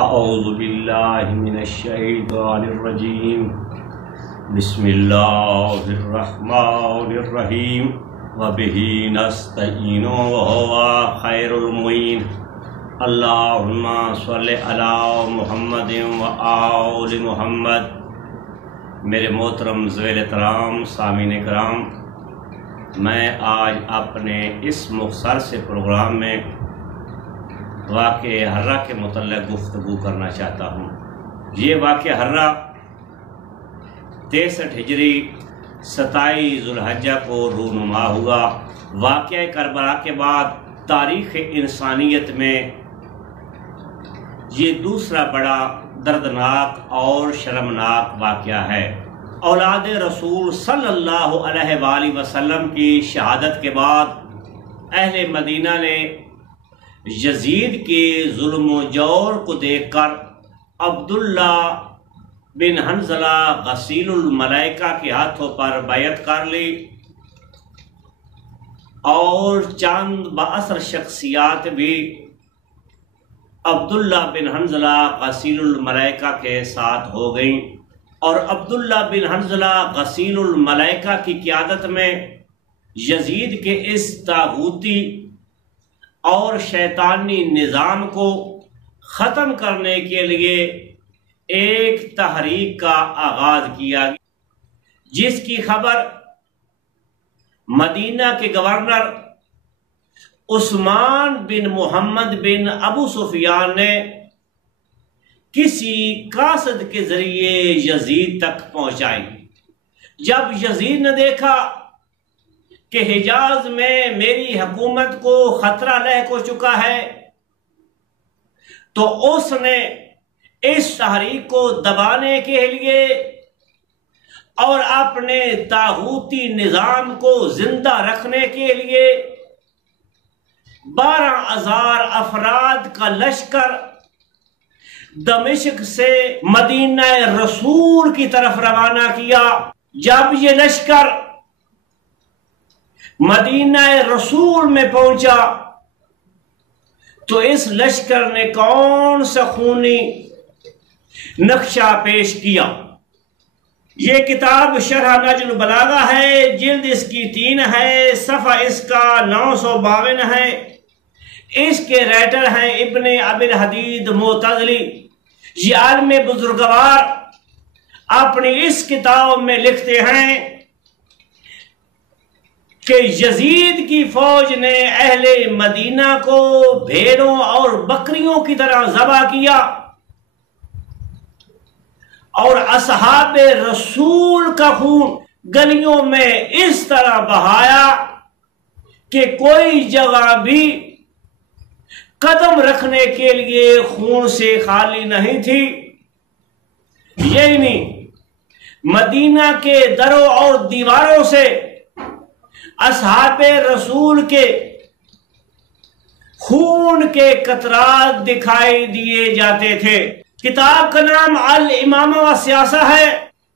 اعوذ باللہ من الشیطان الرجیم بسم اللہ الرحمن الرحیم وبہ نستعین وہو خیر المعین اللہم صلی علی محمد وآل محمد۔ میرے محترم ذویل احترام سامعین کرام، میں آج اپنے اس مختصر سے پروگرام میں واقعہ حرہ کے متعلق گفتگو کرنا چاہتا ہوں۔ یہ واقعہ حرہ 63 ہجری 27 ذوالحجہ کو رونما ہوا۔ واقعہ کربلا کے بعد تاریخ انسانیت میں یہ دوسرا بڑا دردناک اور شرمناک واقعہ ہے۔ اولاد رسول صلی اللہ علیہ وآلہ وسلم کی شہادت کے بعد اہل مدینہ نے یزید کے ظلم و جور کو دیکھ کر عبداللہ بن حنظلہ غسیل الملائکہ کے ہاتھوں پر بیعت کر لی اور چند بااثر شخصیات بھی عبداللہ بن حنظلہ غسیل الملائکہ کے ساتھ ہو گئیں، اور عبداللہ بن حنظلہ غسیل الملائکہ کی قیادت میں یزید کے اس طاغوتی اور شیطانی نظام کو ختم کرنے کے لیے ایک تحریک کا آغاز کیا گیا، جس کی خبر مدینہ کے گورنر عثمان بن محمد بن ابو سفیان نے کسی قاصد کے ذریعے یزید تک پہنچائی۔ جب یزید نے دیکھا کہ حجاز میں میری حکومت کو خطرہ لاحق ہو چکا ہے، تو اس نے اس تحریک کو دبانے کے لیے اور اپنے طاغوتی نظام کو زندہ رکھنے کے لیے 12,000 افراد کا لشکر دمشق سے مدینہ رسول کی طرف روانہ کیا۔ جب یہ لشکر مدینہ رسول میں پہنچا تو اس لشکر نے کون سا خونی نقشہ پیش کیا۔ یہ کتاب شرح نہج البلاغہ ہے، جلد اس کی 3 ہے، صفحہ اس کا 952 ہے۔ اس کے رائٹر ہیں ابن ابی الحدید معتزلی۔ یہ عالم بزرگوار اپنی اس کتاب میں لکھتے ہیں کہ یزید کی فوج نے اہل مدینہ کو بھیڑوں اور بکریوں کی طرح ذبح کیا اور اصحاب رسول کا خون گلیوں میں اس طرح بہایا کہ کوئی جگہ بھی قدم رکھنے کے لیے خون سے خالی نہیں تھی۔ یعنی مدینہ کے دروں اور دیواروں سے اصحاب رسول کے خون کے قطرات دکھائی دیے جاتے تھے۔ کتاب کا نام الامامہ والسیاسہ ہے،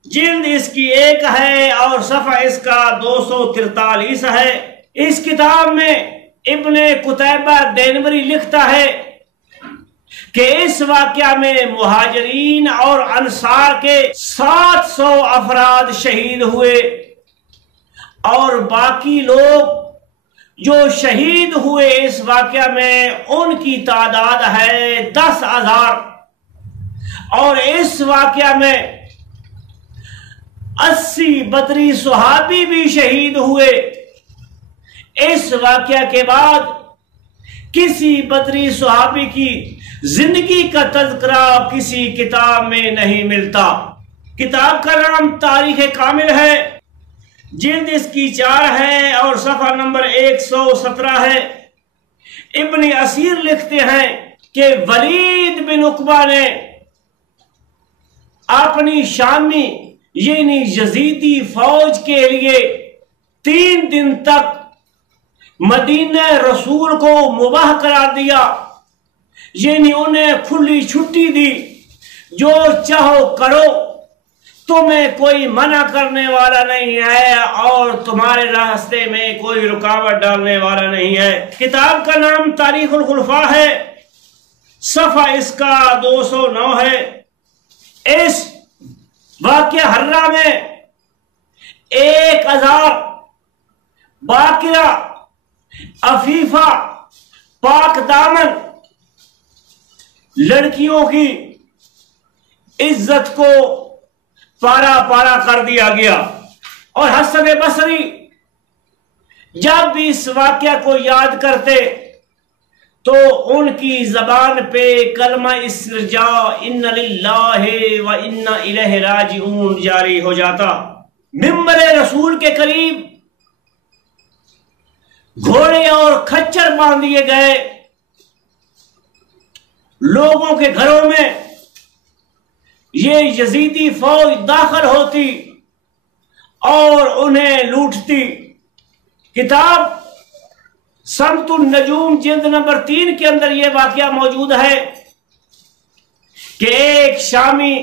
جلد اس کی 1 ہے اور صفحہ اس کا 243 ہے۔ اس کتاب میں ابن قتیبہ دینوری لکھتا ہے کہ اس واقعہ میں مہاجرین اور انصار کے 700 افراد شہید ہوئے، اور باقی لوگ جو شہید ہوئے اس واقعہ میں ان کی تعداد ہے 10,000، اور اس واقعہ میں 80 بدری صحابی بھی شہید ہوئے۔ اس واقعہ کے بعد کسی بدری صحابی کی زندگی کا تذکرہ کسی کتاب میں نہیں ملتا۔ کتاب کا نام تاریخ کامل ہے، جلد اس کی 4 ہے اور صفحہ نمبر 117 ہے۔ ابن اسیر لکھتے ہیں کہ ولید بن عقبہ نے اپنی شامی یعنی یزیدی فوج کے لیے 3 دن تک مدینہ رسول کو مباح قرار دیا، یعنی انہیں کھلی چھٹی دی، جو چاہو کرو، تمہیں کوئی منع کرنے والا نہیں ہے اور تمہارے راستے میں کوئی رکاوٹ ڈالنے والا نہیں ہے۔ کتاب کا نام تاریخ الخلفاء ہے، صفحہ اس کا 209 ہے۔ اس واقعہ ہررا میں 1000 باقرہ عفیفہ پاک دامن لڑکیوں کی عزت کو پارا پارا کر دیا گیا، اور حسن بصری جب بھی اس واقعہ کو یاد کرتے تو ان کی زبان پہ کلمہ استرجاع ان للہ و انا الیہ راجعون جاری ہو جاتا۔ ممبر رسول کے قریب گھوڑے اور کھچر باندھ دیے گئے، لوگوں کے گھروں میں یہ یزیدی فوج داخل ہوتی اور انہیں لوٹتی۔ کتاب سمت النجوم جلد نمبر 3 کے اندر یہ واقعہ موجود ہے کہ ایک شامی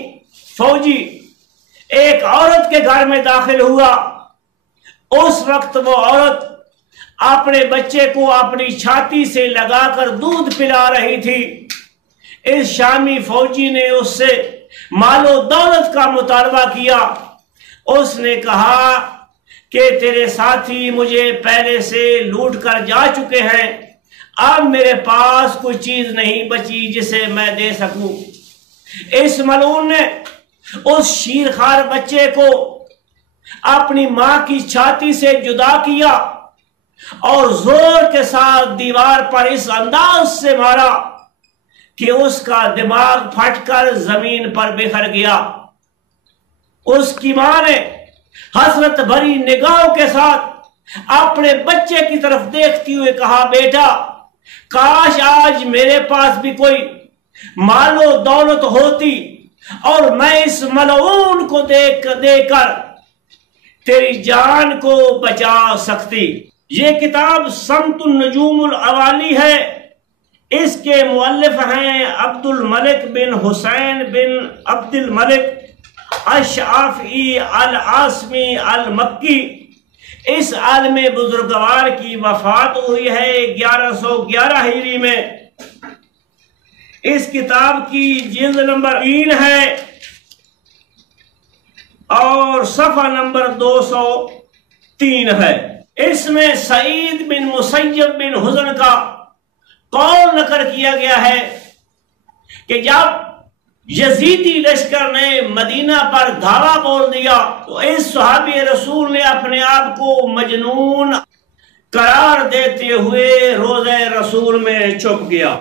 فوجی ایک عورت کے گھر میں داخل ہوا۔ اس وقت وہ عورت اپنے بچے کو اپنی چھاتی سے لگا کر دودھ پلا رہی تھی۔ اس شامی فوجی نے اس سے مال و دولت کا مطالبہ کیا۔ اس نے کہا کہ تیرے ساتھی مجھے پہلے سے لوٹ کر جا چکے ہیں، اب میرے پاس کوئی چیز نہیں بچی جسے میں دے سکوں۔ اس ملعون نے اس شیرخوار بچے کو اپنی ماں کی چھاتی سے جدا کیا اور زور کے ساتھ دیوار پر اس انداز سے مارا کہ اس کا دماغ پھٹ کر زمین پر بکھر گیا۔ اس کی ماں نے حسرت بھری نگاہوں کے ساتھ اپنے بچے کی طرف دیکھتی ہوئے کہا، بیٹا کاش آج میرے پاس بھی کوئی مال و دولت ہوتی اور میں اس ملعون کو دے کر تیری جان کو بچا سکتی۔ یہ کتاب سمت النجوم الاوالی ہے۔ اس کے مؤلف ہیں عبد الملک بن حسین بن عبد الملک الشافعی العاصمی المکی۔ اس عالم بزرگوار کی وفات ہوئی ہے 1111 ہجری میں۔ اس کتاب کی جلد نمبر 3 ہے اور صفحہ نمبر 203 ہے۔ اس میں سعید بن مسیب بن حزن کا قول نقل کیا گیا ہے کہ جب یزیدی لشکر نے مدینہ پر دھاوا بول دیا تو اس صحابی رسول نے اپنے آپ کو مجنون قرار دیتے ہوئے روضہ رسول میں چھپ گیا۔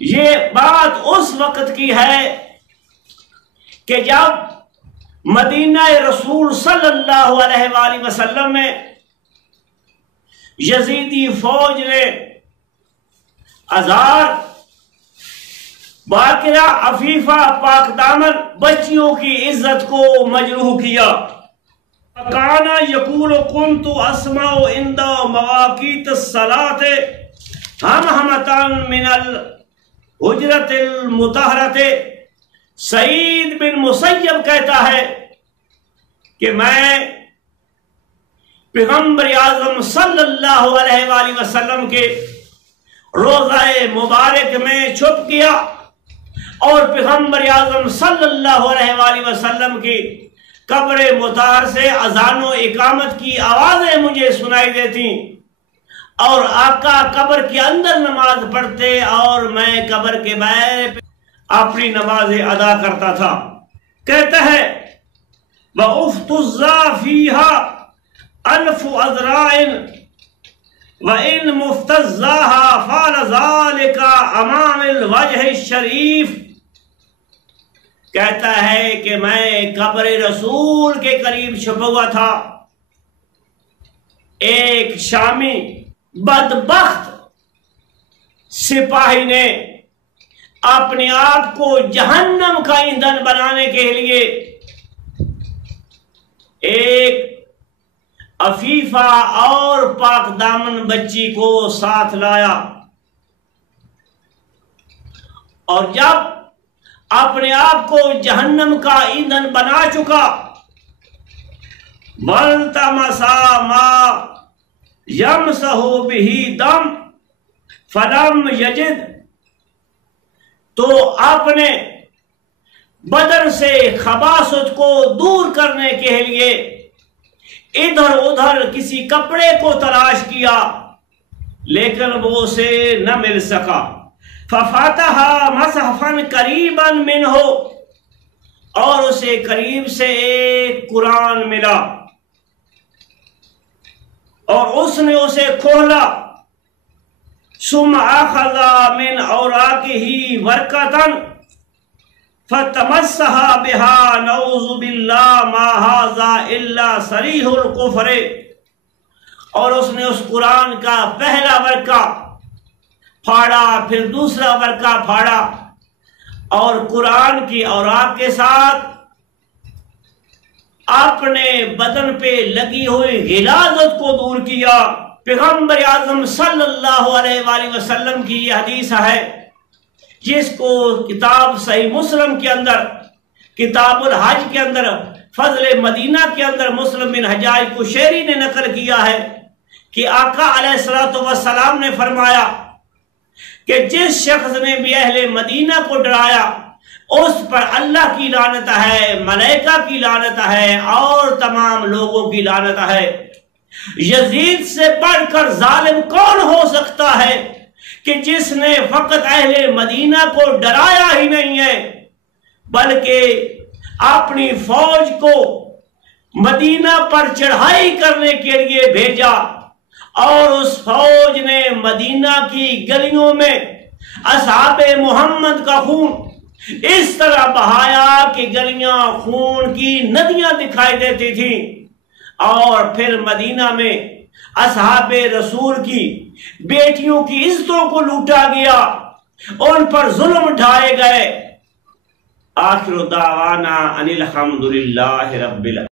یہ بات اس وقت کی ہے کہ جب مدینہ رسول صلی اللہ علیہ وآلہ وسلم میں یزیدی فوج نے 1000 باقرہ عفیفہ پاک دامن بچیوں کی عزت کو مجروح کیا۔ کانا یقول کنت اسمع عند مواقیت الصلاۃ ہمہمۃ من الحجرۃ المطہرۃ۔ سعید بن مسیب کہتا ہے کہ میں پیغمبر اعظم صلی اللہ علیہ وآلہ وسلم کے روضہ مبارک میں چھپ گیا اور پیغمبر اعظم صلی اللہ علیہ وآلہ وسلم کی قبر مطہر سے اذان و اقامت کی آوازیں مجھے سنائی دیتی اور آقا قبر کے اندر نماز پڑھتے اور میں قبر کے باہر اپنی نمازیں ادا کرتا تھا۔ کہتا ہے وَأُفْتُزَّا فِيهَا أَلْفُ أَذْرَاءٍ وَإِن مُفْتَزَّاهَا فَعَلَ ذَلِكَ أَمَامِ الْوَجْهِ الشَّرِيفِ۔ کہتا ہے کہ میں قبر رسول کے قریب چھپا ہوا تھا، ایک شامی بدبخت سپاہی نے اپنے آپ کو جہنم کا ایندھن بنانے کے لیے ایک عفیفہ اور پاک دامن بچی کو ساتھ لایا، اور جب اپنے آپ کو جہنم کا ایندھن بنا چکا وَالْتَمَسَ مَا يَمْسَحُ بِهِ دَمْ فَلَمْ يَجِدْ تو اپنے بدن سے خباثت کو دور کرنے کے لیے ادھر ادھر کسی کپڑے کو تلاش کیا، لیکن وہ اسے نہ مل سکا۔ فَفَاتَحَا مَصْحَفًا قَرِيبًا مِنْهُ، اور اسے قریب سے ایک قرآن ملا اور اس نے اسے کھولا۔ ثُمَّ أَخَذَ مِنْ أَوْرَاقِهِ وَرْقَةً فَتَمَسَّحَ بِهَا نَعُوذُ بِاللَّهِ مَا هَذَا إِلَّا صَرِيحُ الْكُفْرِ، اور اس نے اس قرآن کا پہلا ورقہ پھاڑا، پھر دوسرا ورقہ پھاڑا اور قرآن کی اوراق کے ساتھ اپنے بدن پہ لگی ہوئی غلاظت کو دور کیا۔ پیغمبر اعظم صلی اللہ علیہ وآلہ وسلم کی یہ حدیث ہے جس کو کتاب صحیح مسلم کے اندر، کتاب الحج کے اندر، فضل مدینہ کے اندر مسلم بن حجاج قشیری نے نقل کیا ہے کہ آقا علیہ السلام نے فرمایا کہ جس شخص نے بھی اہل مدینہ کو ڈرایا اس پر اللہ کی لعنت ہے، ملائکہ کی لعنت ہے اور تمام لوگوں کی لعنت ہے۔ یزید سے بڑھ کر ظالم کون ہو سکتا ہے کہ جس نے فقط اہل مدینہ کو ڈرایا ہی نہیں ہے بلکہ اپنی فوج کو مدینہ پر چڑھائی کرنے کے لیے بھیجا، اور اس فوج نے مدینہ کی گلیوں میں اصحاب محمد کا خون اس طرح بہایا کہ گلیاں خون کی ندیاں دکھائی دیتی تھیں، اور پھر مدینہ میں اصحاب رسول کی بیٹیوں کی عزتوں کو لوٹا گیا، ان پر ظلم ڈھائے گئے۔ آخر دعوانا ان الحمدللہ رب العالمین۔